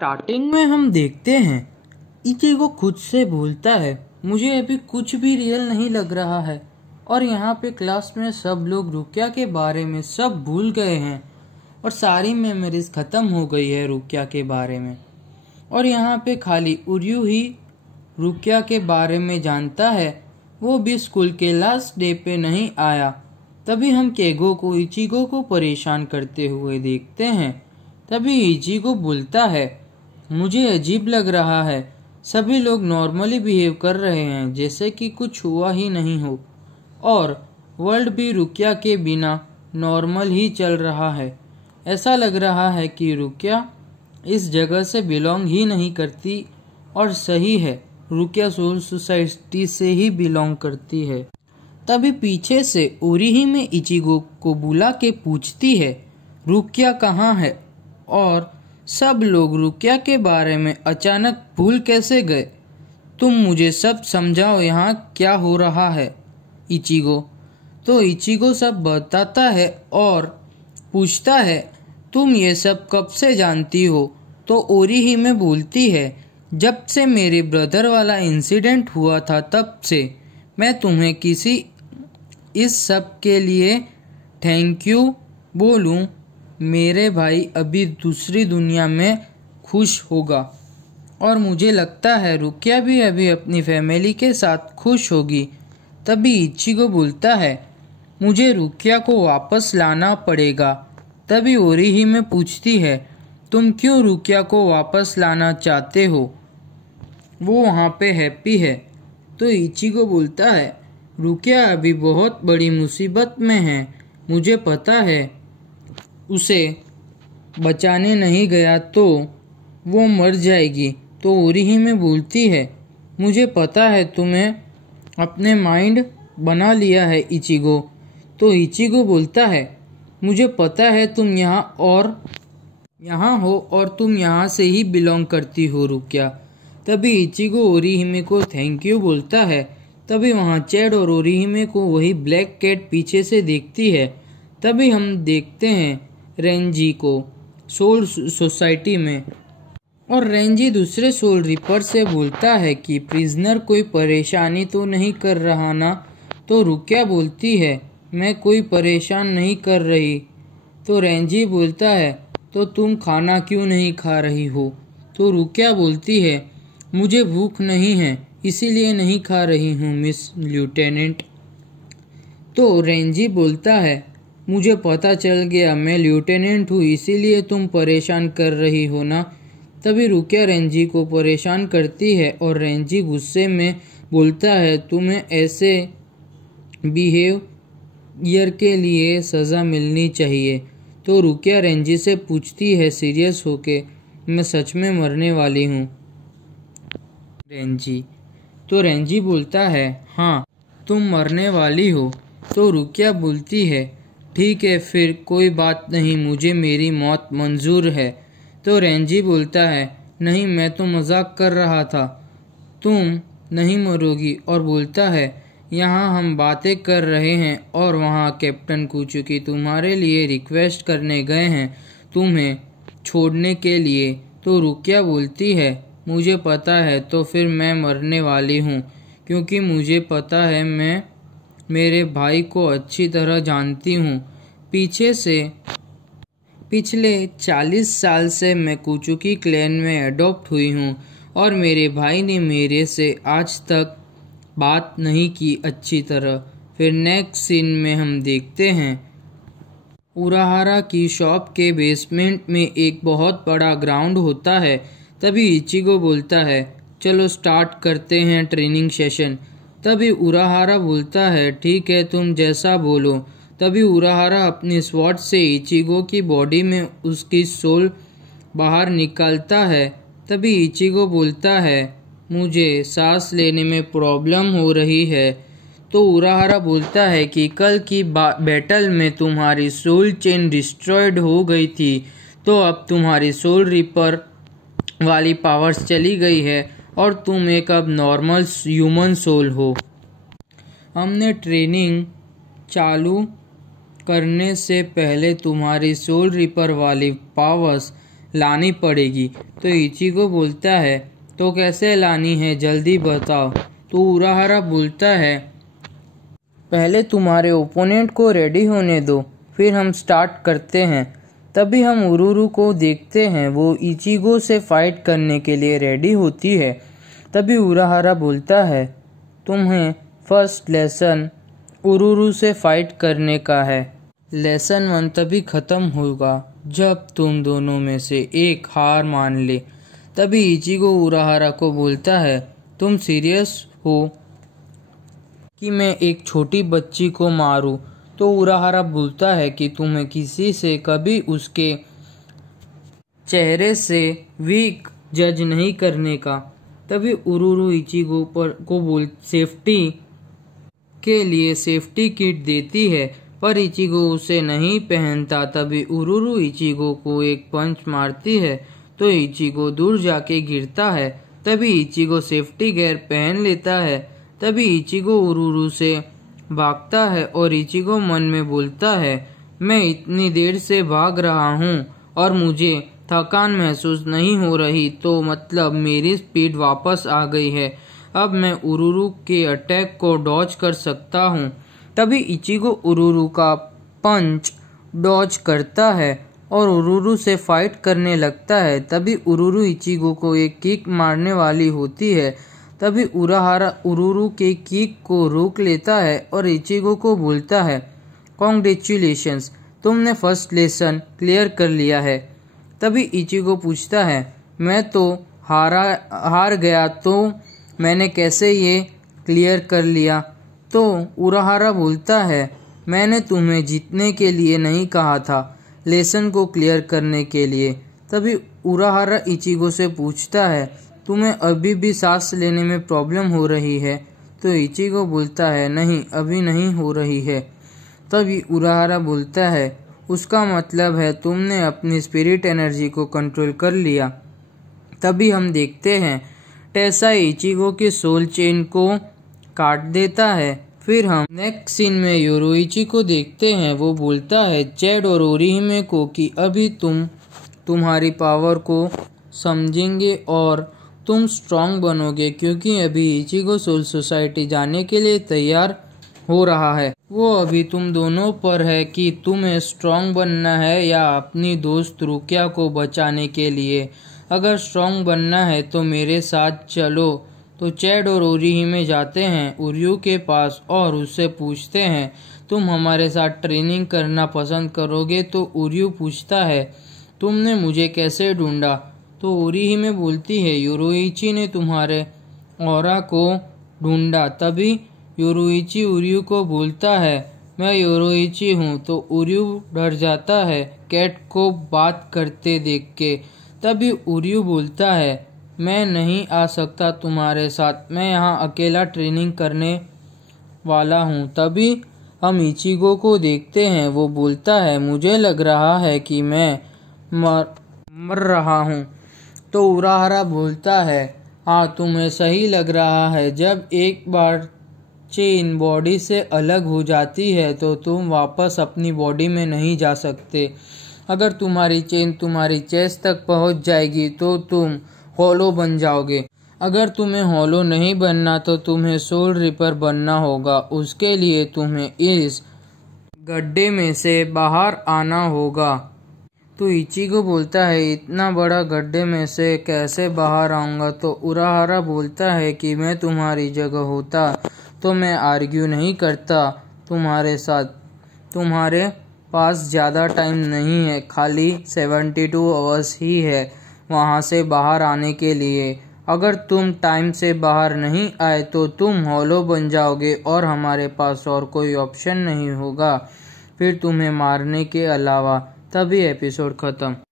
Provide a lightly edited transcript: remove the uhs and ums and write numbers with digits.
Starting में हम देखते हैं इचिगो खुद से बोलता है, मुझे अभी कुछ भी रियल नहीं लग रहा है। और यहाँ पे क्लास में सब लोग रुकिया के बारे में सब भूल गए हैं और सारी मेमोरीज ख़त्म हो गई है रुकिया के बारे में। और यहाँ पे खाली उर्यू ही रुकिया के बारे में जानता है, वो भी स्कूल के लास्ट डे पे नहीं आया। तभी हम केगो को इचिगो को परेशान करते हुए देखते हैं। तभी इचिगो बोलता है, मुझे अजीब लग रहा है, सभी लोग नॉर्मली बिहेव कर रहे हैं जैसे कि कुछ हुआ ही नहीं हो, और वर्ल्ड भी रुकिया के बिना नॉर्मल ही चल रहा है। ऐसा लग रहा है कि रुकिया इस जगह से बिलोंग ही नहीं करती। और सही है, रुकिया सोल सोसाइटी से ही बिलोंग करती है। तभी पीछे से ओरिहिमे इचिगो को बुला के पूछती है, रुकिया कहाँ है? और सब लोग रुकिया के बारे में अचानक भूल कैसे गए? तुम मुझे सब समझाओ, यहाँ क्या हो रहा है इचिगो। तो इचिगो सब बताता है और पूछता है, तुम ये सब कब से जानती हो? तो ओरिहिमे बोलती है, जब से मेरे ब्रदर वाला इंसिडेंट हुआ था तब से। मैं तुम्हें किसी इस सब के लिए थैंक यू बोलूं? मेरे भाई अभी दूसरी दुनिया में खुश होगा और मुझे लगता है रुकिया भी अभी अपनी फैमिली के साथ खुश होगी। तभी इचिगो बोलता है, मुझे रुकिया को वापस लाना पड़ेगा। तभी ओरिहिमे पूछती है, तुम क्यों रुकिया को वापस लाना चाहते हो? वो वहाँ पे हैप्पी है। तो इचिगो बोलता है, रुकिया अभी बहुत बड़ी मुसीबत में है, मुझे पता है उसे बचाने नहीं गया तो वो मर जाएगी। तो ओरिहिमे बोलती है, मुझे पता है तुम्हें अपने माइंड बना लिया है इचिगो। तो इचिगो बोलता है, मुझे पता है तुम यहाँ हो और तुम यहाँ से ही बिलोंग करती हो रुकिया। तभी इचिगो ओरिहिमे को थैंक यू बोलता है। तभी वहाँ चैड और ओरिहिमे को वही ब्लैक कैट पीछे से देखती है। तभी हम देखते हैं रेंजी को सोल सोसाइटी में, और रेंजी दूसरे सोल रिपर से बोलता है कि प्रिजनर कोई परेशानी तो नहीं कर रहा ना? तो रुकिया बोलती है, मैं कोई परेशान नहीं कर रही। तो रेंजी बोलता है, तो तुम खाना क्यों नहीं खा रही हो? तो रुकिया बोलती है, मुझे भूख नहीं है इसीलिए नहीं खा रही हूँ मिस लिeutenant। तो रेंजी बोलता है, मुझे पता चल गया, मैं लिeutenant हूँ इसीलिए तुम परेशान कर रही हो ना? तभी रुकिया रेंजी को परेशान करती है और रेंजी गुस्से में बोलता है, तुम्हें ऐसे बिहेवियर के लिए सज़ा मिलनी चाहिए। तो रुकिया रेंजी से पूछती है सीरियस होके, मैं सच में मरने वाली हूँ रेंजी? तो रेंजी बोलता है, हाँ तुम मरने वाली हो। तो रुकिया बोलती है, ठीक है फिर कोई बात नहीं, मुझे मेरी मौत मंजूर है। तो रेंजी बोलता है, नहीं मैं तो मजाक कर रहा था, तुम नहीं मरोगी। और बोलता है, यहाँ हम बातें कर रहे हैं और वहाँ कैप्टन कुचुकी तुम्हारे लिए रिक्वेस्ट करने गए हैं तुम्हें छोड़ने के लिए। तो रुकिया बोलती है, मुझे पता है, तो फिर मैं मरने वाली हूँ क्योंकि मुझे पता है मैं मेरे भाई को अच्छी तरह जानती हूँ। पिछले 40 साल से मैं कुचुकी क्लैन में अडॉप्ट हुई हूँ और मेरे भाई ने मेरे से आज तक बात नहीं की अच्छी तरह। फिर नेक्स्ट सीन में हम देखते हैं उराहारा की शॉप के बेसमेंट में एक बहुत बड़ा ग्राउंड होता है। तभी इचिगो बोलता है, चलो स्टार्ट करते हैं ट्रेनिंग सेशन। तभी उराहारा बोलता है, ठीक है तुम जैसा बोलो। तभी उराहारा अपनी स्वॉर्ड से इचिगो की बॉडी में उसकी सोल बाहर निकालता है। तभी इचिगो बोलता है, मुझे सांस लेने में प्रॉब्लम हो रही है। तो उराहारा बोलता है कि कल की बैटल में तुम्हारी सोल चेन डिस्ट्रॉयड हो गई थी, तो अब तुम्हारी सोल रिपर वाली पावर्स चली गई है और तुम एक अब नॉर्मल ह्यूमन सोल हो। हमने ट्रेनिंग चालू करने से पहले तुम्हारी सोल रिपर वाली पावर्स लानी पड़ेगी। तो इचिगो बोलता है तो कैसे लानी है, जल्दी बताओ। तो उराहारा बोलता है पहले तुम्हारे ओपोनेंट को रेडी होने दो, फिर हम स्टार्ट करते हैं। तभी हम उरुरु को देखते हैं, वो इचिगो से फाइट करने के लिए रेडी होती है। तभी उराहारा बोलता है तुम्हें फर्स्ट लेसन उरुरु से फाइट करने का है। लेसन 1 तभी खत्म होगा जब तुम दोनों में से एक हार मान ले। तभी इचिगो उराहारा को बोलता है तुम सीरियस हो कि मैं एक छोटी बच्ची को मारूं? तो उराहारा बोलता है कि तुम्हें किसी से कभी उसके चेहरे से वीक जज नहीं करने का। तभी उरुरु इचिगो को सेफ्टी के लिए सेफ्टी किट देती है, पर इचिगो उसे नहीं पहनता। तभी उरुरु इचिगो को एक पंच मारती है तो इचिगो दूर जाके गिरता है। तभी इचिगो सेफ्टी गियर पहन लेता है। तभी इचिगो उरुरु से भागता है और इचिगो मन में बोलता है मैं इतनी देर से भाग रहा हूँ और मुझे थकान महसूस नहीं हो रही, तो मतलब मेरी स्पीड वापस आ गई है। अब मैं उरुरु के अटैक को डॉज कर सकता हूँ। तभी इचिगो उरुरु का पंच डॉज करता है और उरुरु से फाइट करने लगता है। तभी उरुरु इचिगो को एक किक मारने वाली होती है। तभी उराहारा उरुरु के किक को रोक लेता है और इचिगो को बोलता है कॉन्ग्रेचुलेशंस, तुमने फर्स्ट लेसन क्लियर कर लिया है। तभी इचिगो पूछता है मैं तो हार गया, तो मैंने कैसे ये क्लियर कर लिया? तो उराहारा बोलता है मैंने तुम्हें जीतने के लिए नहीं कहा था, लेसन को क्लियर करने के लिए। तभी उराहारा इचिगो से पूछता है तुम्हें अभी भी सांस लेने में प्रॉब्लम हो रही है? तो इचिगो बोलता है नहीं, अभी नहीं हो रही है। तभी उराहारा बोलता है उसका मतलब है तुमने अपनी स्पिरिट एनर्जी को कंट्रोल कर लिया। तभी हम देखते हैं टेसा इचिगो के सोल चेन को काट देता है। फिर हम नेक्स्ट सीन में योरुइची को देखते हैं, वो बोलता है चैड और ओरिहिमे को कि अभी तुम्हारी पावर को समझेंगे और तुम स्ट्रांग बनोगे, क्योंकि अभी इचिगो सोल सोसाइटी जाने के लिए तैयार हो रहा है। वो अभी तुम दोनों पर है कि तुम्हें स्ट्रांग बनना है या अपनी दोस्त रुकिया को बचाने के लिए। अगर स्ट्रांग बनना है तो मेरे साथ चलो। तो चैड और ओरिहिमे जाते हैं उर्यू के पास और उससे पूछते हैं तुम हमारे साथ ट्रेनिंग करना पसंद करोगे? तो उर्यू पूछता है तुमने मुझे कैसे ढूंढा? तो ओरिहिमे बोलती है योरुइची ने तुम्हारे ऑरा को ढूंढा। तभी योरुइची उर्यू को बोलता है मैं योरुइची हूँ। तो उर्यू डर जाता है कैट को बात करते देख के। तभी उर्यू बोलता है मैं नहीं आ सकता तुम्हारे साथ, मैं यहाँ अकेला ट्रेनिंग करने वाला हूँ। तभी हम इचिगो को देखते हैं, वो बोलता है मुझे लग रहा है कि मैं मर रहा हूँ। तो उराहारा बोलता है हाँ तुम्हें सही लग रहा है, जब एक बार चेन बॉडी से अलग हो जाती है तो तुम वापस अपनी बॉडी में नहीं जा सकते। अगर तुम्हारी चेन तुम्हारी चेस्ट तक पहुंच जाएगी तो तुम हॉलो बन जाओगे। अगर तुम्हें हॉलो नहीं बनना तो तुम्हें सोल रिपर बनना होगा। उसके लिए तुम्हें इस गड्ढे में से बाहर आना होगा। तो इचिगो बोलता है इतना बड़ा गड्ढे में से कैसे बाहर आऊँगा? तो उराहारा बोलता है कि मैं तुम्हारी जगह होता तो मैं आर्ग्यू नहीं करता तुम्हारे साथ। तुम्हारे पास ज़्यादा टाइम नहीं है, खाली 72 आवर्स ही है वहाँ से बाहर आने के लिए। अगर तुम टाइम से बाहर नहीं आए तो तुम हॉलो बन जाओगे और हमारे पास और कोई ऑप्शन नहीं होगा फिर तुम्हें मारने के अलावा। तभी एपिसोड ख़त्म।